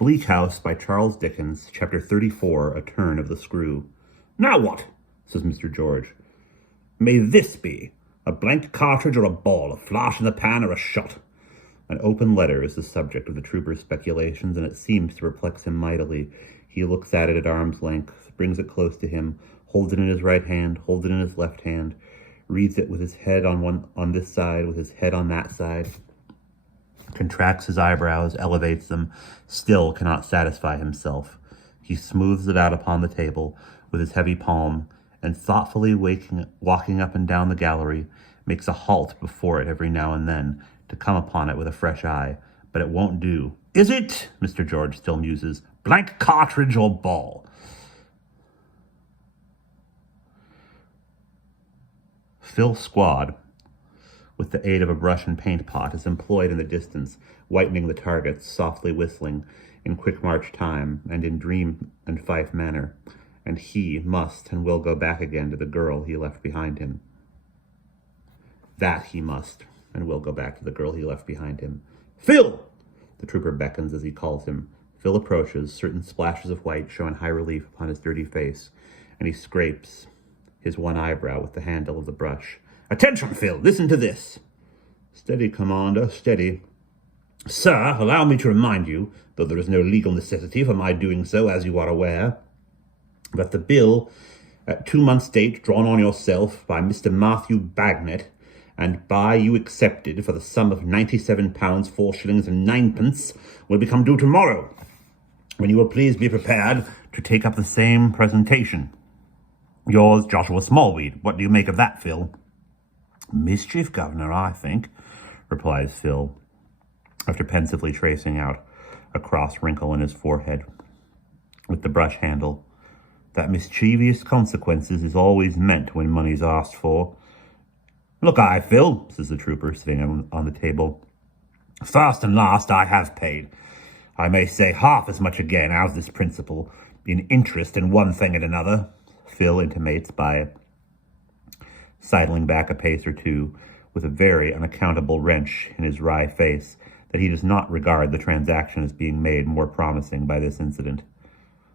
Bleak House by Charles Dickens, Chapter 34, A Turn of the Screw. "Now what?" says Mr. George. "May this be? A blank cartridge or a ball, a flash in the pan or a shot?" An open letter is the subject of the trooper's speculations, and it seems to perplex him mightily. He looks at it at arm's length, brings it close to him, holds it in his right hand, holds it in his left hand, reads it with his head on this side, with his head on that side, contracts his eyebrows, elevates them, still cannot satisfy himself. He smooths it out upon the table with his heavy palm, and thoughtfully walking up and down the gallery, makes a halt before it every now and then, to come upon it with a fresh eye. But it won't do. "Is it," Mr. George still muses, "blank cartridge or ball?" Phil Squad, with the aid of a brush and paint pot, is employed in the distance, whitening the targets, softly whistling, in quick march time, and in dream and fife manner. And he must and will go back again to the girl he left behind him. That he must and will go back to the girl he left behind him. "Phil!" The trooper beckons as he calls him. Phil approaches, certain splashes of white show in high relief upon his dirty face, and he scrapes his one eyebrow with the handle of the brush. "Attention, Phil! Listen to this." "Steady, Commander, steady." "Sir, allow me to remind you, though there is no legal necessity for my doing so, as you are aware, that the bill at 2 months' date drawn on yourself by Mr. Matthew Bagnet, and by you accepted for the sum of £97 4 and 9 will become due tomorrow, when you will please be prepared to take up the same presentation. Yours, Joshua Smallweed. What do you make of that, Phil?" "Mischief, Governor, I think," replies Phil, after pensively tracing out a cross wrinkle in his forehead with the brush handle. "That mischievous consequences is always meant when money's asked for." "Look, Phil," says the trooper, sitting on the table. "First and last, I have paid. I may say half as much again as this principal, in interest in one thing and another," Phil intimates by sidling back a pace or two, with a very unaccountable wrench in his wry face, that he does not regard the transaction as being made more promising by this incident.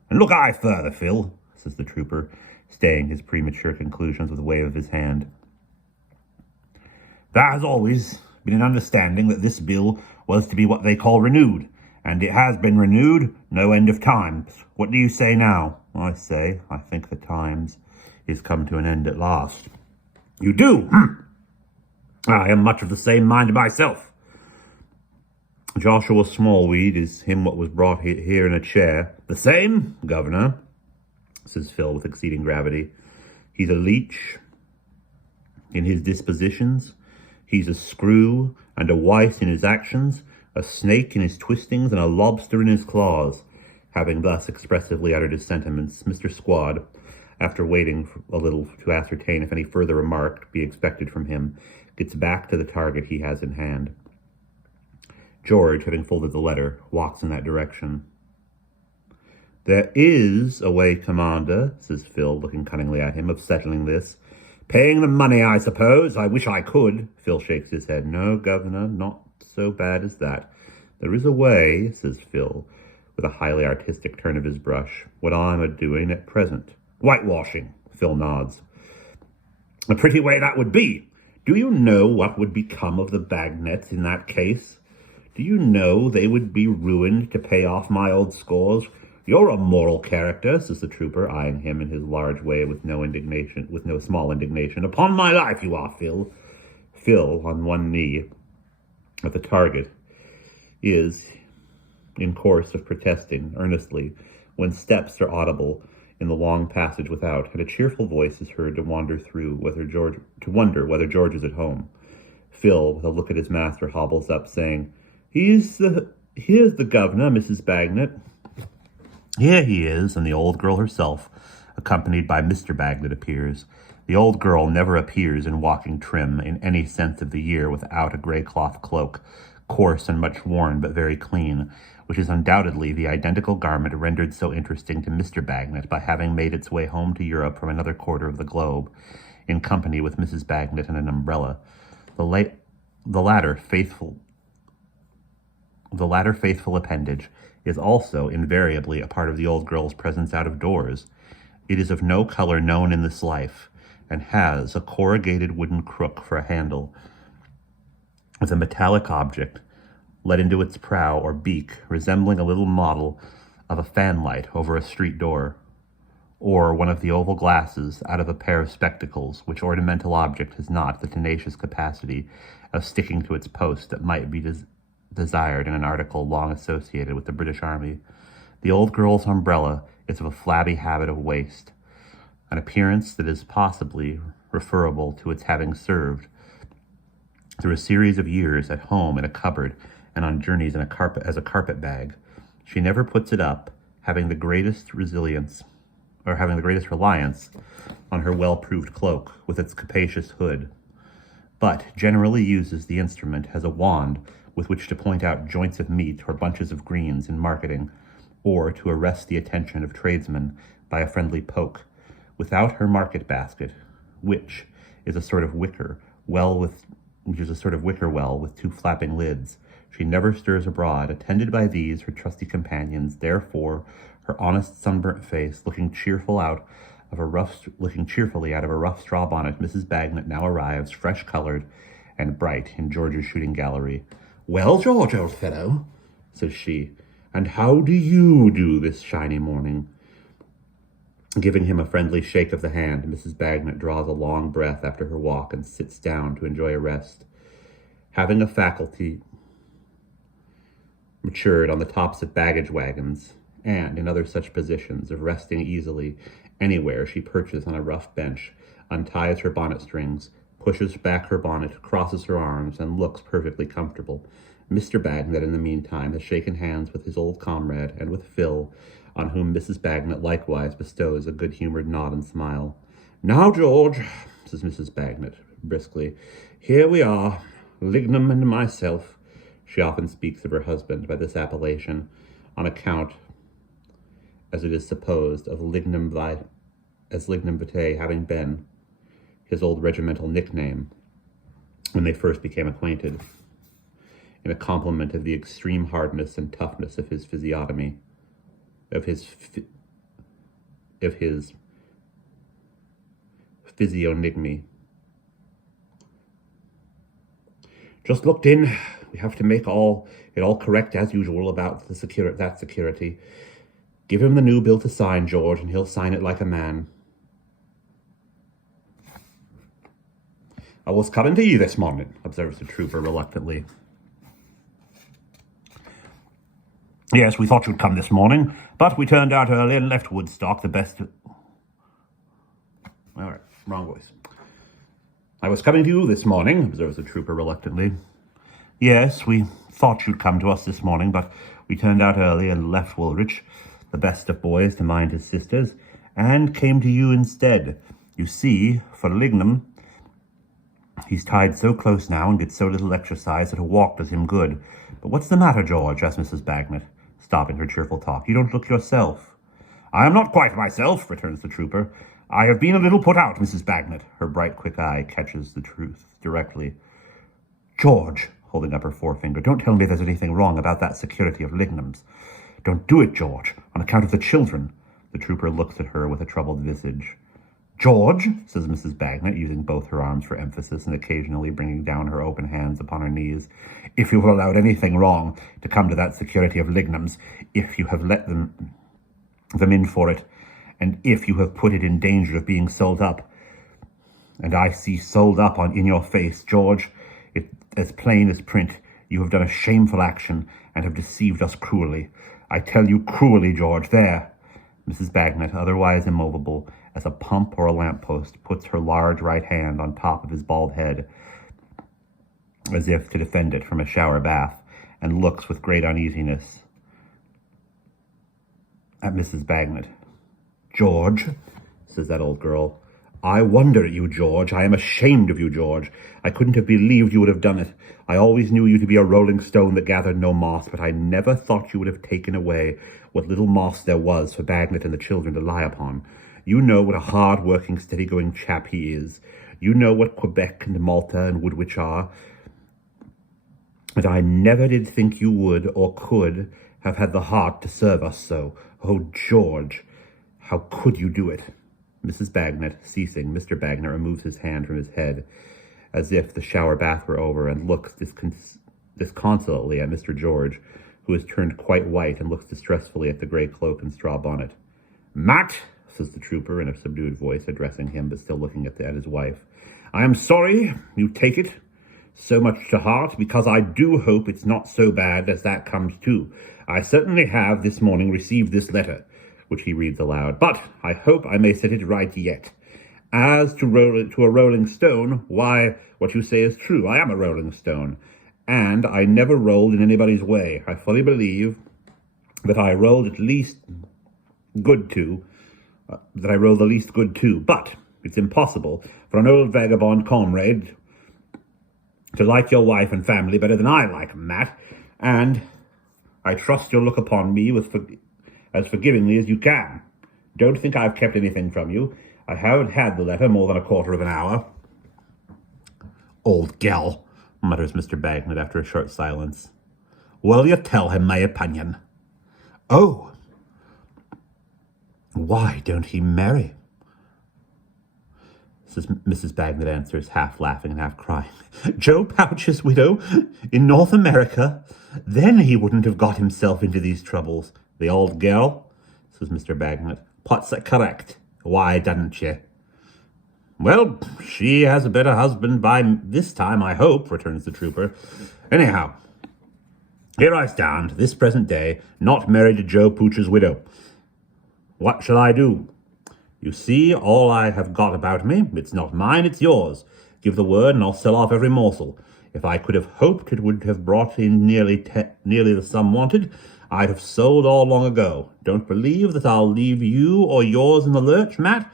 "And look further, Phil," says the trooper, staying his premature conclusions with a wave of his hand. "There has always been an understanding that this bill was to be what they call renewed, and it has been renewed no end of times. What do you say now?" "I say, I think the times is come to an end at last." "You do? I am much of the same mind myself." "Joshua Smallweed is him what was brought here in a chair." "The same, Governor," says Phil with exceeding gravity. "He's a leech in his dispositions. He's a screw and a wice in his actions, a snake in his twistings, and a lobster in his claws." Having thus expressively uttered his sentiments, Mr. Squad, after waiting a little to ascertain if any further remark be expected from him, gets back to the target he has in hand. George, having folded the letter, walks in that direction. "There is a way, Commander," says Phil, looking cunningly at him, "of settling this." "Paying the money, I suppose. I wish I could." Phil shakes his head. "No, Governor, not so bad as that. There is a way," says Phil, with a highly artistic turn of his brush. "What I'm a-doing at present." "Whitewashing," Phil nods. "A pretty way that would be. Do you know what would become of the Bagnets in that case? Do you know they would be ruined to pay off my old scores? You're a moral character," says the trooper, eyeing him in his large way with no small indignation. "Upon my life you are, Phil." Phil, on one knee at the target, is in course of protesting earnestly, when steps are audible in the long passage without, and a cheerful voice is heard to wonder whether George is at home. Phil, with a look at his master, hobbles up, saying, Here's the governor, Mrs. Bagnet." Here he is, and the old girl herself, accompanied by Mr. Bagnet, appears. The old girl never appears in walking trim in any sense of the year without a grey cloth cloak, coarse and much worn but very clean, which is undoubtedly the identical garment rendered so interesting to Mr. Bagnet by having made its way home to Europe from another quarter of the globe, in company with Mrs. Bagnet and an umbrella. The latter The latter faithful appendage is also invariably a part of the old girl's presence out of doors. It is of no color known in this life, and has a corrugated wooden crook for a handle, with a metallic object let into its prow or beak, resembling a little model of a fanlight over a street door, or one of the oval glasses out of a pair of spectacles, which ornamental object has not the tenacious capacity of sticking to its post that might be desired in an article long associated with the British Army. The old girl's umbrella is of a flabby habit of waste, an appearance that is possibly referable to its having served through a series of years at home in a cupboard and on journeys in as a carpet bag. She never puts it up, having the greatest reliance on her well-proved cloak with its capacious hood, but generally uses the instrument as a wand with which to point out joints of meat or bunches of greens in marketing, or to arrest the attention of tradesmen by a friendly poke, without her market basket, which is a sort of wicker well with two flapping lids. She never stirs abroad, attended by these, her trusty companions. Therefore, her honest sunburnt face looking cheerfully out of a rough straw bonnet, Mrs. Bagnet now arrives, fresh-colored and bright, in George's shooting gallery. "Well, George, old fellow," says she, "and how do you do this shiny morning?" Giving him a friendly shake of the hand, Mrs. Bagnet draws a long breath after her walk and sits down to enjoy a rest. Having a faculty matured on the tops of baggage wagons, and in other such positions of resting easily anywhere, she perches on a rough bench, unties her bonnet strings, pushes back her bonnet, crosses her arms, and looks perfectly comfortable. Mr. Bagnet, in the meantime, has shaken hands with his old comrade and with Phil, on whom Mrs. Bagnet likewise bestows a good-humored nod and smile. "Now, George," says Mrs. Bagnet briskly, "here we are, Lignum and myself." She often speaks of her husband by this appellation, on account, as it is supposed, of lignum vitae having been his old regimental nickname when they first became acquainted, in a compliment of the extreme hardness and toughness of his physiognomy, of his physiognomy. "Just looked in. We have to make it all correct as usual about that security. Give him the new bill to sign, George, and he'll sign it like a man." "I was coming to you this morning," observes the trooper reluctantly. "Yes, we thought you'd come this morning, but we turned out early and left Woodstock the best..." All right, wrong voice. "I was coming to you this morning," observes the trooper reluctantly. "Yes, we thought you'd come to us this morning, but we turned out early and left Woolwich, the best of boys, to mind his sisters, and came to you instead. You see, for Lignum, he's tied so close now and gets so little exercise that a walk does him good. But what's the matter, George?" asked Mrs. Bagnet, stopping her cheerful talk. "You don't look yourself." "I am not quite myself," returns the trooper. "I have been a little put out, Mrs. Bagnet." Her bright, quick eye catches the truth directly. "George," holding up her forefinger, "don't tell me there's anything wrong about that security of Lignum's. Don't do it, George, on account of the children." The trooper looks at her with a troubled visage. "George," says Mrs. Bagnet, using both her arms for emphasis and occasionally bringing down her open hands upon her knees, "if you have allowed anything wrong to come to that security of Lignum's, if you have let them in for it, and if you have put it in danger of being sold up, and I see sold up in your face, George, it as plain as print, you have done a shameful action and have deceived us cruelly. I tell you cruelly, George, there." Mrs. Bagnet, otherwise immovable as a pump or a lamppost, puts her large right hand on top of his bald head, as if to defend it from a shower bath, and looks with great uneasiness at Mrs. Bagnet. "George," says that old girl, "I wonder at you, George. I am ashamed of you, George. I couldn't have believed you would have done it. I always knew you to be a rolling stone that gathered no moss, but I never thought you would have taken away what little moss there was for Bagnet and the children to lie upon. You know what a hard-working, steady-going chap he is. You know what Quebec and Malta and Woolwich are. But I never did think you would or could have had the heart to serve us so. Oh, George, how could you do it? Mrs. Bagnet, ceasing, Mr. Bagnet removes his hand from his head, as if the shower bath were over, and looks disconsolately at Mr. George, who has turned quite white and looks distressfully at the grey cloak and straw bonnet. Matt, says the trooper in a subdued voice, addressing him, but still looking at his wife, I am sorry you take it so much to heart, because I do hope it's not so bad as that comes to. I certainly have this morning received this letter, which he reads aloud, but I hope I may set it right yet. As to a rolling stone, why, what you say is true. I am a rolling stone, and I never rolled in anybody's way. I fully believe that I rolled at least good too, but it's impossible for an old vagabond comrade to like your wife and family better than I like 'em, Matt, and I trust you'll look upon me as forgivingly as you can. Don't think I've kept anything from you. I haven't had the letter more than a quarter of an hour. Old gal, mutters Mr. Bagnet after a short silence. Will you tell him my opinion? Oh, why don't he marry? Mrs. Bagnet answers, half laughing and half crying. Joe Pouch's widow in North America? Then he wouldn't have got himself into these troubles. The old girl, says Mr. Bagnet, puts it correct. Why doesn't she? Well, she has a better husband by this time, I hope, returns the trooper. Anyhow, here I stand, this present day, not married to Joe Pouch's widow. What shall I do? You see all I have got about me. It's not mine, it's yours. Give the word and I'll sell off every morsel. If I could have hoped it would have brought in nearly the sum wanted, I'd have sold all long ago. Don't believe that I'll leave you or yours in the lurch, Matt.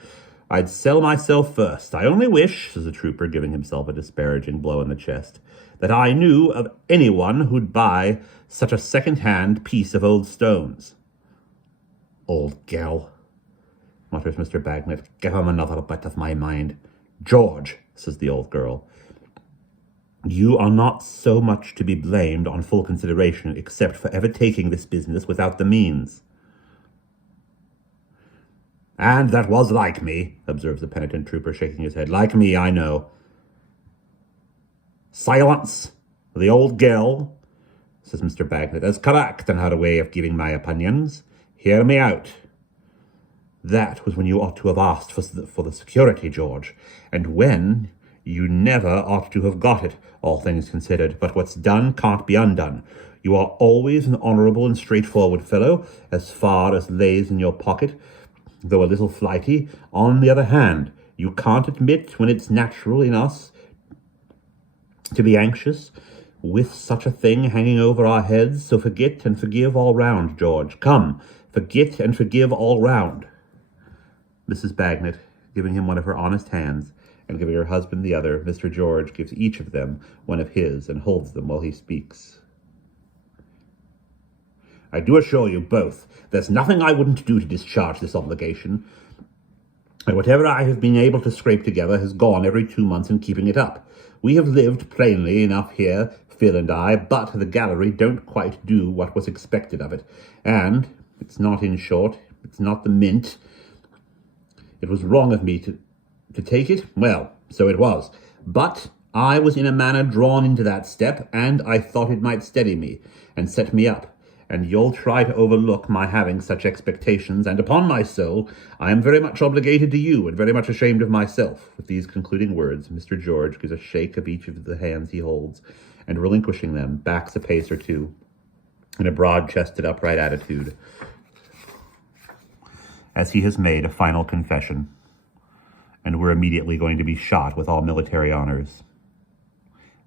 I'd sell myself first. I only wish, says the trooper, giving himself a disparaging blow in the chest, that I knew of anyone who'd buy such a second-hand piece of old stones. Old gal, mutters Mr. Bagnet, give him another bit of my mind. George, says the old girl, you are not so much to be blamed on full consideration, except for ever taking this business without the means. And that was like me, observes the penitent trooper, shaking his head. Like me, I know. Silence! The old girl, says Mr. Bagnet, is correct in her way of giving my opinions. Hear me out. That was when you ought to have asked for the security, George, and when you never ought to have got it, all things considered. But what's done can't be undone. You are always an honourable and straightforward fellow, as far as lays in your pocket, though a little flighty. On the other hand, you can't admit when it's natural in us to be anxious with such a thing hanging over our heads. So forget and forgive all round, George. Come, forget and forgive all round. Mrs. Bagnet, giving him one of her honest hands, and giving her husband the other, Mr. George gives each of them one of his, and holds them while he speaks. I do assure you both, there's nothing I wouldn't do to discharge this obligation, and whatever I have been able to scrape together has gone every 2 months in keeping it up. We have lived plainly enough here, Phil and I, but the gallery don't quite do what was expected of it, and it's not, in short, it's not the mint. It was wrong of me to take it. Well, so it was. But I was in a manner drawn into that step, and I thought it might steady me and set me up. And you'll try to overlook my having such expectations, and upon my soul, I am very much obligated to you and very much ashamed of myself. With these concluding words, Mr. George gives a shake of each of the hands he holds, and relinquishing them, backs a pace or two in a broad-chested, upright attitude, as he has made a final confession, and we're immediately going to be shot with all military honors.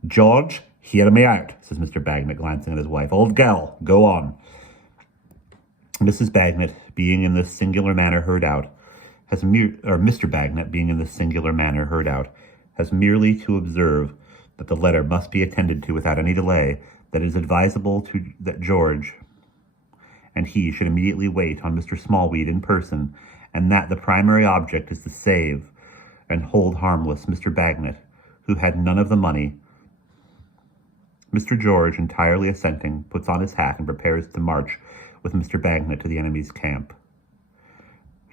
George, hear me out, says Mr. Bagnet, glancing at his wife. Old gal, go on. Mrs. Bagnet, being in this singular manner heard out, Mr. Bagnet, being in this singular manner heard out, has merely to observe that the letter must be attended to without any delay, that it is advisable that George and he should immediately wait on Mr. Smallweed in person, and that the primary object is to save and hold harmless Mr. Bagnet, who had none of the money Mr. George, entirely assenting, puts on his hat and prepares to march with Mr. Bagnet to the enemy's camp.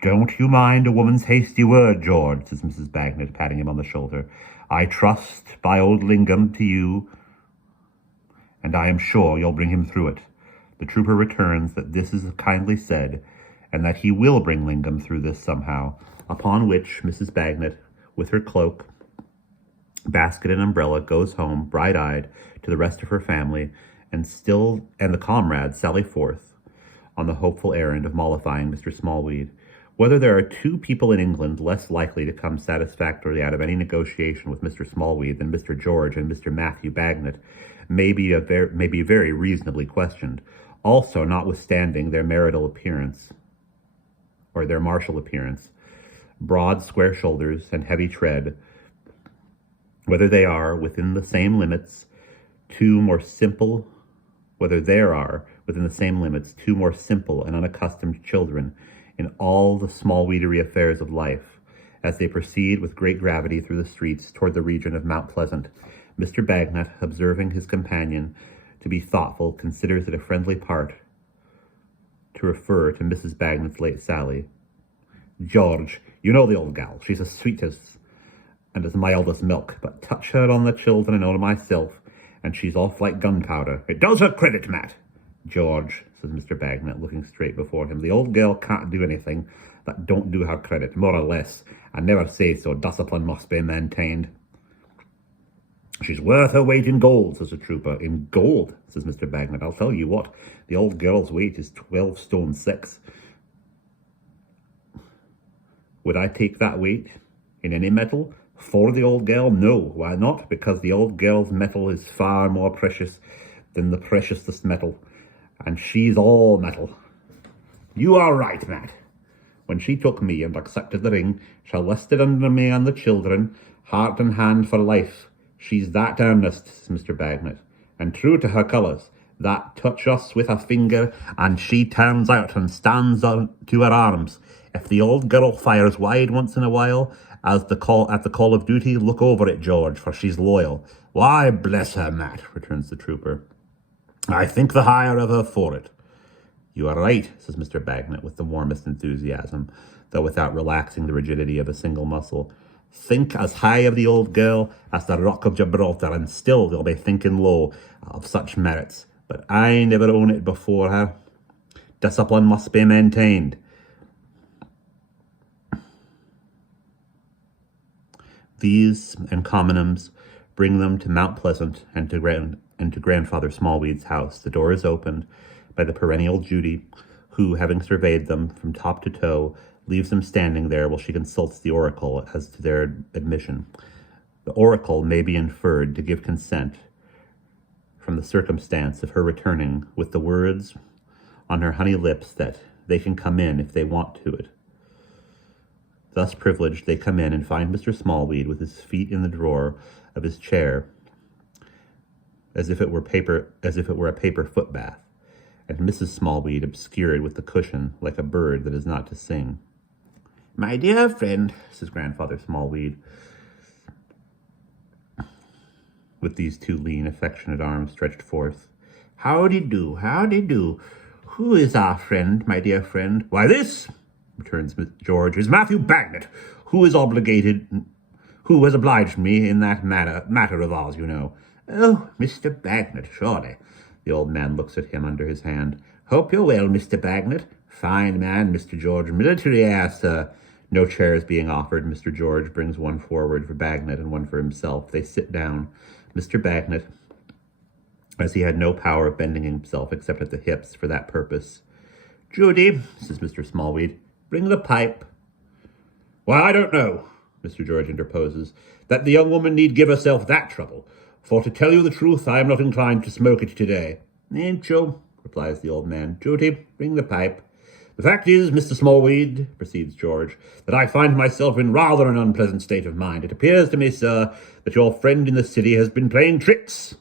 "Don't you mind a woman's hasty word, George," says Mrs. Bagnet, patting him on the shoulder. "I trust by old Lingham to you, and I am sure you'll bring him through it." The trooper returns that this is kindly said, and that he will bring Lingham through this somehow, upon which Mrs. Bagnet, with her cloak, basket and umbrella, goes home, bright-eyed, to the rest of her family, and the comrades sally forth on the hopeful errand of mollifying Mr. Smallweed. Whether there are two people in England less likely to come satisfactorily out of any negotiation with Mr. Smallweed than Mr. George and Mr. Matthew Bagnet may be very reasonably questioned. Also, notwithstanding their martial appearance, broad square shoulders and heavy tread, whether there are within the same limits two more simple and unaccustomed children in all the Smallweedery affairs of life, as they proceed with great gravity through the streets toward the region of Mount Pleasant, Mr. Bagnet, observing his companion to be thoughtful, considers it a friendly part to refer to Mrs. Bagnet's late Sally. "George, you know the old gal. She's as sweet and as mild as milk, but touch her on the children and on myself, and she's off like gunpowder. It does her credit, Matt." "George," says Mr. Bagnet, looking straight before him, "the old girl can't do anything that don't do her credit, more or less. I never say so. Discipline must be maintained." "She's worth her weight in gold," says the trooper. "In gold?" says Mr. Bagnet. "I'll tell you what, the old girl's weight is 12 stone 6. Would I take that weight in any metal for the old girl? No. Why not? Because the old girl's metal is far more precious than the preciousest metal, and she's all metal. You are right, Matt. When she took me and accepted the ring, she listed under me and the children, heart and hand for life. She's that earnest," says Mr. Bagnet, "and true to her colours, that touch us with a finger, and she turns out and stands to her arms. If the old girl fires wide once in a while, at the call of duty, look over it, George, for she's loyal." "Why, bless her, Matt," returns the trooper, "I think the higher of her for it." "You are right," says Mr. Bagnet with the warmest enthusiasm, though without relaxing the rigidity of a single muscle. "Think as high of the old girl as the Rock of Gibraltar, and still they'll be thinking low of such merits. But I never own it before her. Discipline must be maintained." These encomiums bring them to Mount Pleasant and to Grandfather Smallweed's house. The door is opened by the perennial Judy, who, having surveyed them from top to toe, leaves them standing there while she consults the oracle as to their admission. The oracle may be inferred to give consent from the circumstance of her returning with the words on her honey lips that they can come in if they want to it. Thus privileged, they come in and find Mr. Smallweed with his feet in the drawer of his chair, as if it were a paper foot bath, and Mrs. Smallweed obscured with the cushion like a bird that is not to sing. "My dear friend," says Grandfather Smallweed, with these two lean, affectionate arms stretched forth. "Howdy do, howdy do. Who is our friend, my dear friend?" "Why, this," returns George, "is Matthew Bagnet, who has obliged me in that matter of ours, you know." "Oh, Mr. Bagnet, surely." The old man looks at him under his hand. "Hope you're well, Mr. Bagnet. Fine man, Mr. George. Military air, sir." No chairs being offered, Mr. George brings one forward for Bagnet and one for himself. They sit down. Mr. Bagnet, as he had no power of bending himself except at the hips for that purpose. "Judy," says Mr. Smallweed, "bring the pipe." "Why, I don't know," Mr. George interposes, "that the young woman need give herself that trouble. For to tell you the truth, I am not inclined to smoke it today." "Ain't you?" replies the old man. "Judy, bring the pipe." "The fact is, Mr. Smallweed," proceeds George, "that I find myself in rather an unpleasant state of mind. It appears to me, sir, that your friend in the city has been playing tricks."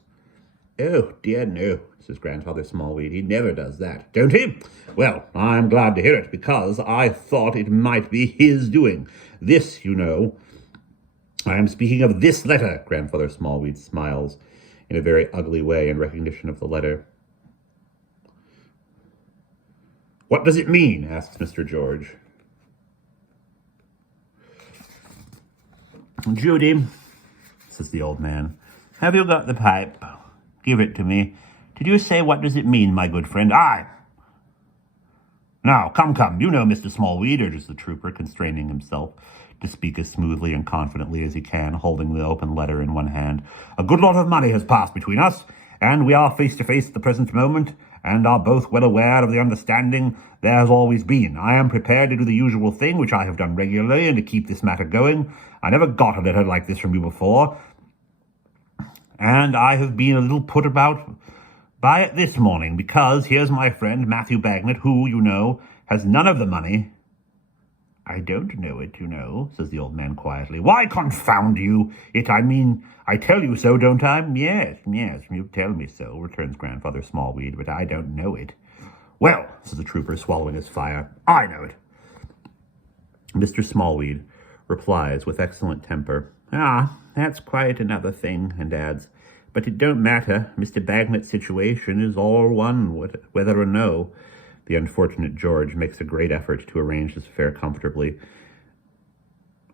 "Oh, dear no," says Grandfather Smallweed. "He never does that." "Don't he? Well, I'm glad to hear it, because I thought it might be his doing. This, you know. I am speaking of this letter." Grandfather Smallweed smiles in a very ugly way in recognition of the letter. "What does it mean?" asks Mr. George. "Judy," says the old man, "have you got the pipe? Give it to me. Did you say, what does it mean, my good friend?" "Aye." "Now, come, you know Mr. Smallweed," urges the trooper, constraining himself to speak as smoothly and confidently as he can, holding the open letter in one hand. "A good lot of money has passed between us, and we are face to face at the present moment, and are both well aware of the understanding there has always been. I am prepared to do the usual thing, which I have done regularly, and to keep this matter going. I never got a letter like this from you before, and I have been a little put about by it this morning, because here's my friend Matthew Bagnet, who, you know, has none of the money." "I don't know it, you know," says the old man quietly. "Why, confound you! I tell you so, don't I?" Yes, you tell me so," returns Grandfather Smallweed, "but I don't know it." "Well," says the trooper, swallowing his fire, "I know it." Mr. Smallweed replies with excellent temper, "Ah, that's quite another thing," and adds, "but it don't matter. Mr. Bagnet's situation is all one, whether or no." The unfortunate George makes a great effort to arrange this affair comfortably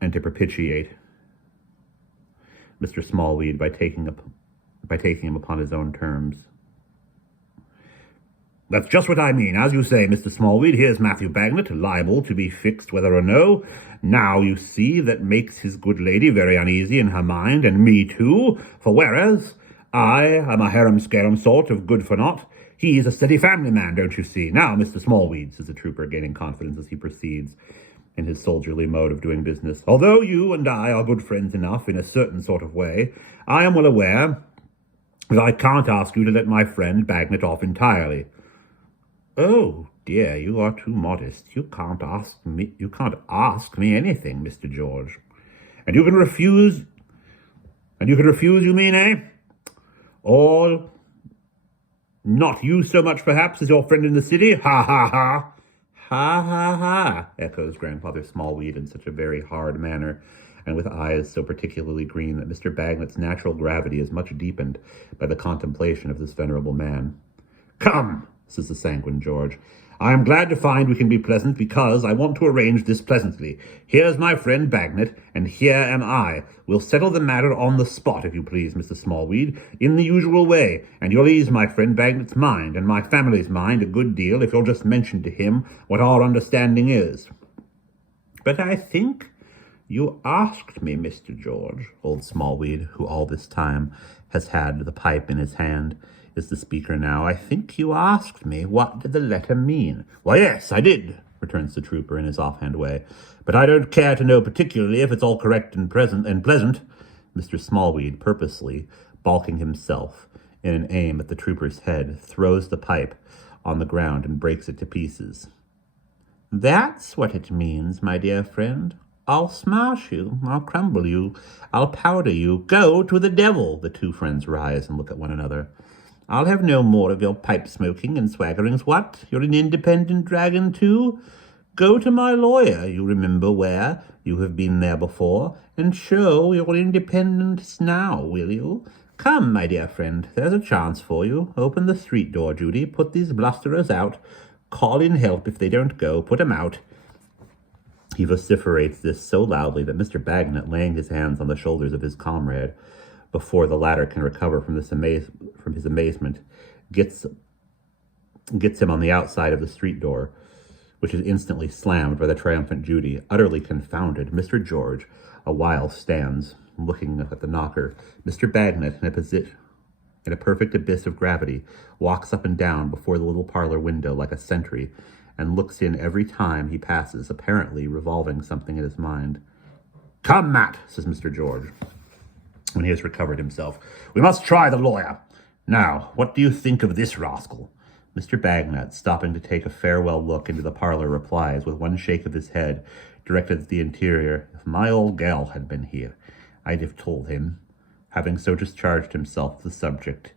and to propitiate Mr. Smallweed by taking him upon his own terms. "That's just what I mean. As you say, Mr. Smallweed, here's Matthew Bagnet, liable to be fixed whether or no. Now, you see, that makes his good lady very uneasy in her mind, and me too, for whereas I am a harum-scarum sort of good-for-naught, he's a steady family man, don't you see? Now, Mr. Smallweed," says the trooper, gaining confidence as he proceeds in his soldierly mode of doing business, "although you and I are good friends enough in a certain sort of way, I am well aware that I can't ask you to let my friend Bagnet off entirely." "Oh, dear, you are too modest. You can't ask me anything, Mr. George." And you can refuse, you mean, eh? Or not you so much, perhaps, as your friend in the city? Ha, ha, ha. "Ha, ha, ha," echoes Grandfather Smallweed in such a very hard manner, and with eyes so particularly green that Mr. Bagnet's natural gravity is much deepened by the contemplation of this venerable man. "Come," says the sanguine George, "I am glad to find we can be pleasant, because I want to arrange this pleasantly. Here's my friend Bagnet, and here am I. We'll settle the matter on the spot, if you please, Mr. Smallweed, in the usual way, and you'll ease my friend Bagnet's mind, and my family's mind, a good deal, if you'll just mention to him what our understanding is." "But I think you asked me, Mr. George." Old Smallweed, who all this time has had the pipe in his hand, is the speaker now. "I think you asked me what did the letter mean." "Why, yes, I did," returns the trooper in his offhand way. "But I don't care to know particularly if it's all correct and pleasant." Mr. Smallweed, purposely balking himself in an aim at the trooper's head, throws the pipe on the ground and breaks it to pieces. "That's what it means, my dear friend. I'll smash you, I'll crumble you, I'll powder you. Go to the devil." The two friends rise and look at one another. "I'll have no more of your pipe-smoking and swaggerings. What? You're an independent dragon, too? Go to my lawyer, you remember where, you have been there before, and show your independence now, will you? Come, my dear friend, there's a chance for you. Open the street door, Judy. Put these blusterers out. Call in help if they don't go. Put 'em out." He vociferates this so loudly that Mr. Bagnet, laying his hands on the shoulders of his comrade, before the latter can recover from his amazement, gets him on the outside of the street door, which is instantly slammed by the triumphant Judy. Utterly confounded, Mr. George a while stands looking at the knocker. Mr. Bagnet, in a perfect abyss of gravity, walks up and down before the little parlor window like a sentry, and looks in every time he passes, apparently revolving something in his mind. "Come, Matt," says Mr. George, when he has recovered himself. "We must try the lawyer. Now, what do you think of this rascal?" Mr. Bagnet, stopping to take a farewell look into the parlor, replies, with one shake of his head, directed at the interior, "If my old gal had been here, I'd have told him." Having so discharged himself of the subject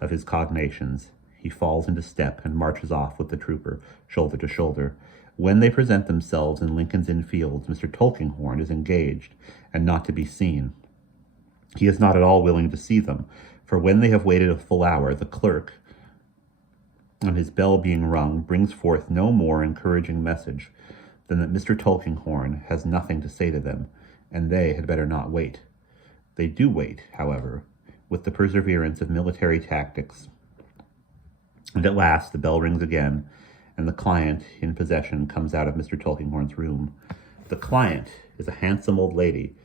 of his cognations, he falls into step and marches off with the trooper, shoulder to shoulder. When they present themselves in Lincoln's Inn Fields, Mr. Tulkinghorn is engaged and not to be seen. He is not at all willing to see them, For when they have waited a full hour, the clerk, on his bell being rung, brings forth no more encouraging message than that Mr. Tulkinghorn has nothing to say to them, and they had better not wait. They do wait, however, with the perseverance of military tactics. And at last the bell rings again, and the client in possession comes out of Mr. Tulkinghorn's room. The client is a handsome old lady,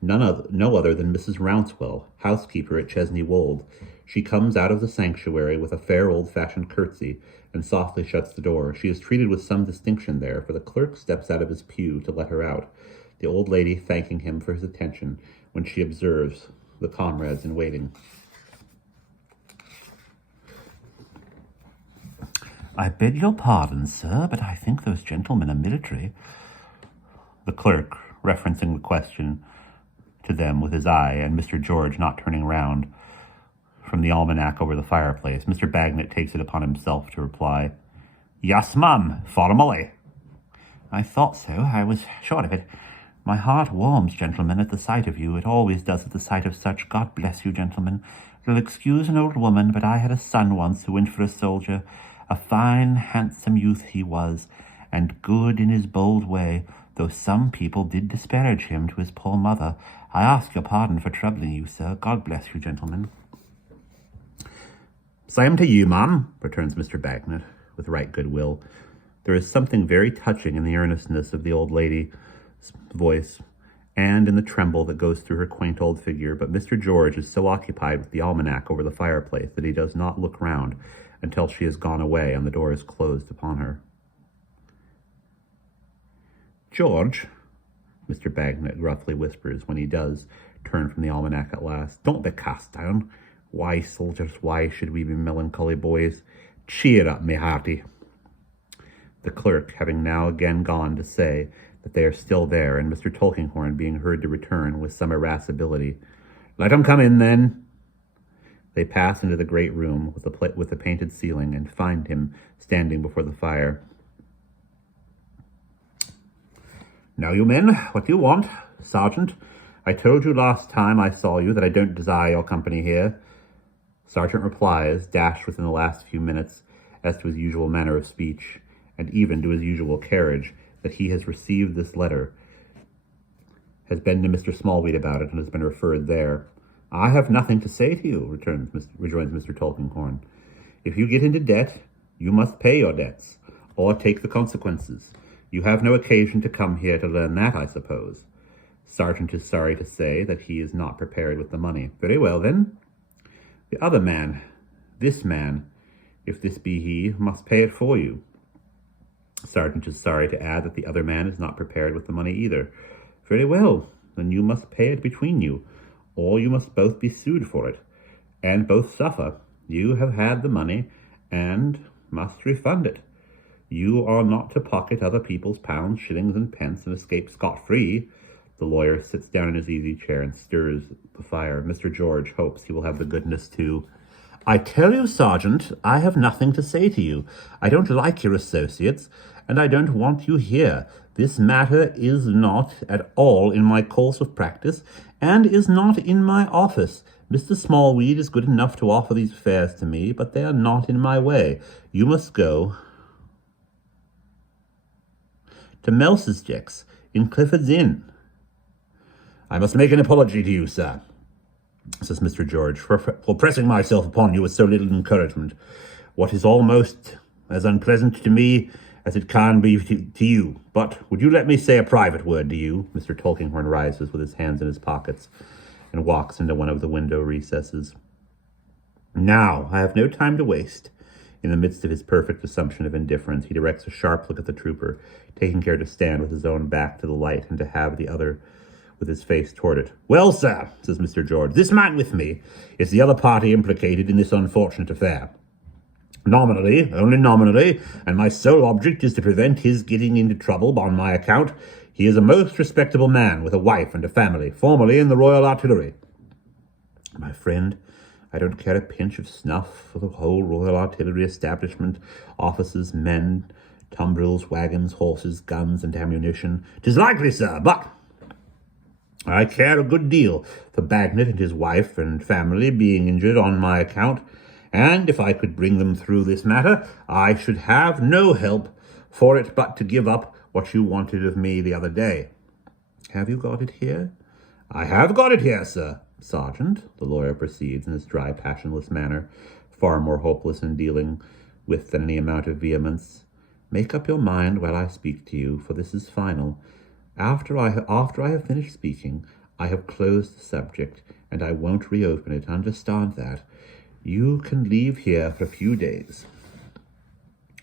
no other than Mrs. Rouncewell, housekeeper at Chesney Wold. She comes out of the sanctuary with a fair old-fashioned curtsy, and softly shuts the door. She is treated with some distinction there, for the clerk steps out of his pew to let her out, the old lady thanking him for his attention when she observes the comrades in waiting. "I beg your pardon, sir, but I think those gentlemen are military." The clerk, referencing the question to them with his eye, and Mr. George not turning round from the almanac over the fireplace, Mr. Bagnet takes it upon himself to reply, "Yes, ma'am, formally." "I thought so. I was sure of it. My heart warms, gentlemen, at the sight of you. It always does at the sight of such. God bless you, gentlemen. You'll excuse an old woman, but I had a son once who went for a soldier. A fine, handsome youth he was, and good in his bold way, though some people did disparage him to his poor mother. I ask your pardon for troubling you, sir. God bless you, gentlemen." "Same to you, ma'am," returns Mr. Bagnet, with right good will. There is something very touching in the earnestness of the old lady's voice, and in the tremble that goes through her quaint old figure, but Mr. George is so occupied with the almanac over the fireplace that he does not look round until she has gone away and the door is closed upon her. "George," Mr. Bagnet gruffly whispers when he does turn from the almanac at last, "don't be cast down. Why, soldiers, why should we be melancholy boys? Cheer up, me hearty." The clerk having now again gone to say that they are still there, and Mr. Tulkinghorn being heard to return with some irascibility, "Let 'em come in, then." They pass into the great room with the painted ceiling and find him standing before the fire. "Now, you men, what do you want? Sergeant, I told you last time I saw you that I don't desire your company here." Sergeant replies, dashed within the last few minutes as to his usual manner of speech, and even to his usual carriage, that he has received this letter, has been to Mr. Smallweed about it, and has been referred there. "I have nothing to say to you," rejoins Mr. Tulkinghorn. "If you get into debt, you must pay your debts, or take the consequences. You have no occasion to come here to learn that, I suppose." Sergeant is sorry to say that he is not prepared with the money. "Very well, then. The other man, this man, if this be he, must pay it for you." Sergeant is sorry to add that the other man is not prepared with the money either. "Very well, then you must pay it between you, or you must both be sued for it, and both suffer. You have had the money, and must refund it. You are not to pocket other people's pounds, shillings, and pence, and escape scot-free." The lawyer sits down in his easy chair and stirs the fire. Mr. George hopes he will have the goodness to... "I tell you, Sergeant, I have nothing to say to you. I don't like your associates, and I don't want you here. This matter is not at all in my course of practice, and is not in my office. Mr. Smallweed is good enough to offer these affairs to me, but they are not in my way. You must go to Melsesdick's in Clifford's Inn." "I must make an apology to you, sir," says Mr. George, for pressing myself upon you with so little encouragement. What is almost as unpleasant to me as it can be to you. But would you let me say a private word to you?" Mr. Tulkinghorn rises with his hands in his pockets and walks into one of the window recesses. "Now, I have no time to waste." In the midst of his perfect assumption of indifference, he directs a sharp look at the trooper, taking care to stand with his own back to the light and to have the other with his face toward it. "Well, sir," says Mr. George, "this man with me is the other party implicated in this unfortunate affair. Nominally, only nominally, and my sole object is to prevent his getting into trouble on my account. He is a most respectable man with a wife and a family, formerly in the Royal Artillery." "My friend, I don't care a pinch of snuff for the whole Royal Artillery establishment, officers, men, tumbrils, wagons, horses, guns, and ammunition." "'Tis likely, sir, but I care a good deal for Bagnet and his wife and family being injured on my account, and if I could bring them through this matter, I should have no help for it but to give up what you wanted of me the other day. Have you got it here? I have got it here, sir. Sergeant, the lawyer proceeds in his dry, passionless manner, far more hopeless in dealing with than any amount of vehemence. Make up your mind while I speak to you, for this is final. After I have finished speaking, I have closed the subject, and I won't reopen it. Understand that. You can leave here for a few days.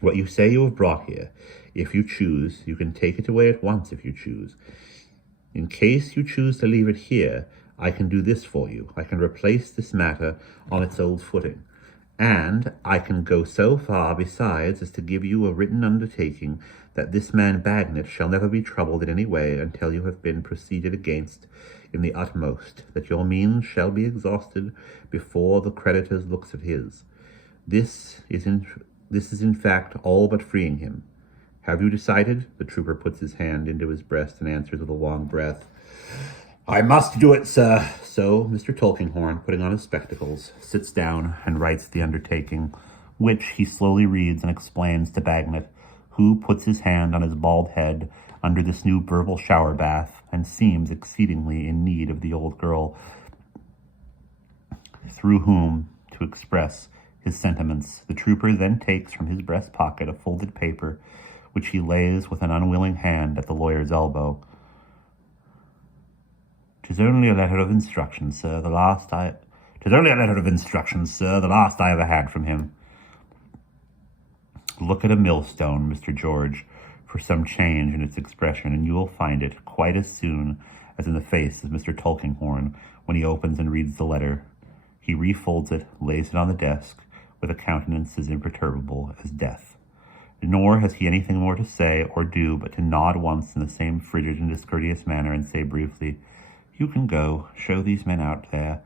What you say you have brought here, if you choose, you can take it away at once if you choose. In case you choose to leave it here, I can do this for you. I can replace this matter on its old footing. And I can go so far besides as to give you a written undertaking that this man Bagnet shall never be troubled in any way until you have been proceeded against in the utmost, that your means shall be exhausted before the creditor's looks at his. This is in fact all but freeing him. Have you decided? The trooper puts his hand into his breast and answers with a long breath. I must do it, sir. So Mr. Tulkinghorn, putting on his spectacles, sits down and writes the undertaking, which he slowly reads and explains to Bagnet, who puts his hand on his bald head under this new verbal shower bath and seems exceedingly in need of the old girl through whom to express his sentiments. The trooper then takes from his breast pocket a folded paper, which he lays with an unwilling hand at the lawyer's elbow. "'Tis only a letter of instructions, sir, the last I ever had from him. Look at a millstone, Mr. George, for some change in its expression, and you will find it quite as soon as in the face of Mr. Tulkinghorn when he opens and reads the letter. He refolds it, lays it on the desk, with a countenance as imperturbable as death. Nor has he anything more to say or do but to nod once in the same frigid and discourteous manner and say briefly, 'You can go. Show these men out there.'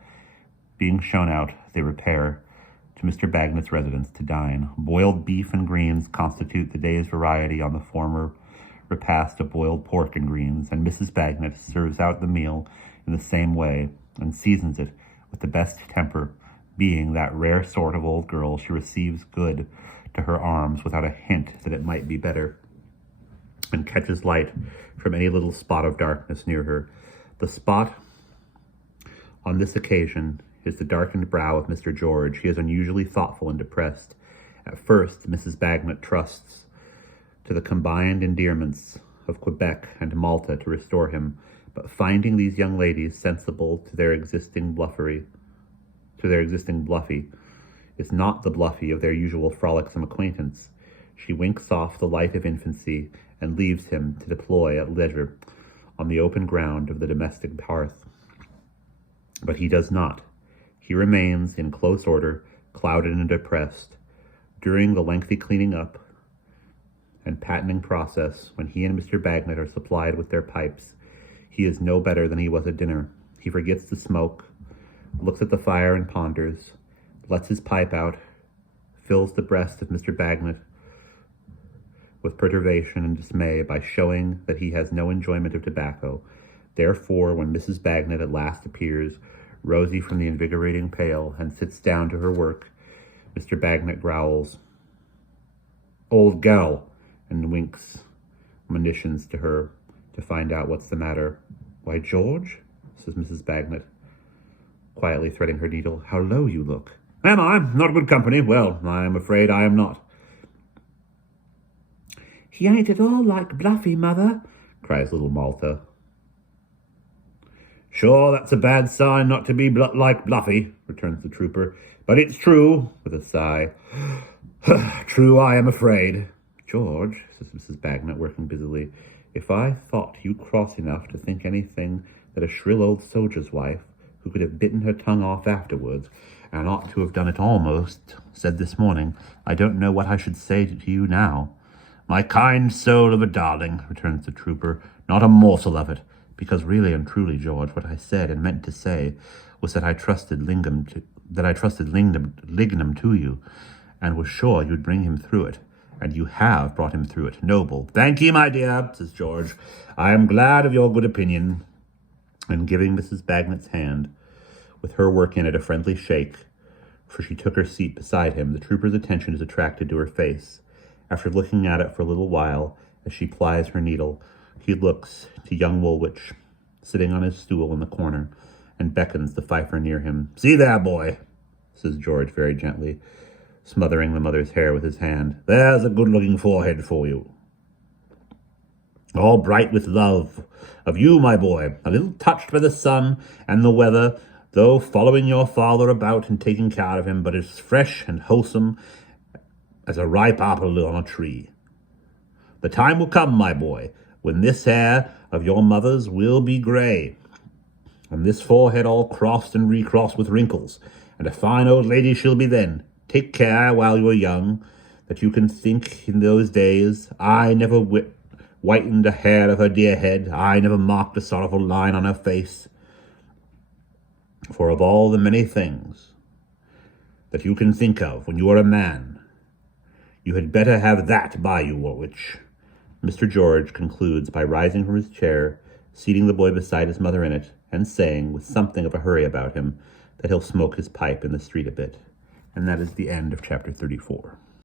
Being shown out, they repair to Mr. Bagnet's residence to dine. Boiled beef and greens constitute the day's variety on the former repast of boiled pork and greens, and Mrs. Bagnet serves out the meal in the same way, and seasons it with the best temper, being that rare sort of old girl she receives good to her arms without a hint that it might be better, and catches light from any little spot of darkness near her. The spot on this occasion is the darkened brow of Mr. George. He is unusually thoughtful and depressed. At first, Mrs. Bagnet trusts to the combined endearments of Quebec and Malta to restore him, but finding these young ladies sensible to their existing bluffy, is not the bluffy of their usual frolicsome acquaintance. She winks off the light of infancy and leaves him to deploy at leisure on the open ground of the domestic hearth. But he does not. He remains in close order, clouded and depressed. During the lengthy cleaning up and patenting process, when he and Mr. Bagnet are supplied with their pipes, he is no better than he was at dinner. He forgets to smoke, looks at the fire and ponders, lets his pipe out, fills the breast of Mr. Bagnet with perturbation and dismay by showing that he has no enjoyment of tobacco. Therefore, when Mrs. Bagnet at last appears, rosy from the invigorating pail, and sits down to her work, Mr. Bagnet growls, "Old gal," and winks monitions to her to find out what's the matter. "Why, George," says Mrs. Bagnet, quietly threading her needle, "how low you look." "Am I? Not good company? Well, I am afraid I am not." "He ain't at all like Bluffy, mother," cries little Malta. "Sure, that's a bad sign not to be like Bluffy," returns the trooper. "But it's true," with a sigh. "True, I am afraid." "George," says Mrs. Bagnet, working busily, "if I thought you cross enough to think anything that a shrill old soldier's wife, who could have bitten her tongue off afterwards, and ought to have done it almost, said this morning, I don't know what I should say to you now." "My kind soul of a darling," returns the trooper, "not a morsel of it, because really and truly, George, what I said and meant to say was that I trusted Lignum to you, and was sure you'd bring him through it, and you have brought him through it. Noble." "Thank ye, my dear," says George. "I am glad of your good opinion. and giving Mrs. Bagnet's hand, with her work in it, a friendly shake, for she took her seat beside him, the trooper's attention is attracted to her face. After looking at it for a little while, as she plies her needle, he looks to young Woolwich, sitting on his stool in the corner, and beckons the fifer near him. "See there, boy," says George very gently, smothering the mother's hair with his hand. "There's a good-looking forehead for you. All bright with love of you, my boy, a little touched by the sun and the weather, though following your father about and taking care of him, but as fresh and wholesome as a ripe apple on a tree. The time will come, my boy, when this hair of your mother's will be grey, and this forehead all crossed and recrossed with wrinkles, and a fine old lady she'll be then. Take care while you are young, that you can think in those days, I never whitened a hair of her dear head, I never marked a sorrowful line on her face. For of all the many things that you can think of when you are a man, you had better have that by you, Woolwich." Mr. George concludes by rising from his chair, seating the boy beside his mother in it, and saying, with something of a hurry about him, that he'll smoke his pipe in the street a bit. And that is the end of chapter 34.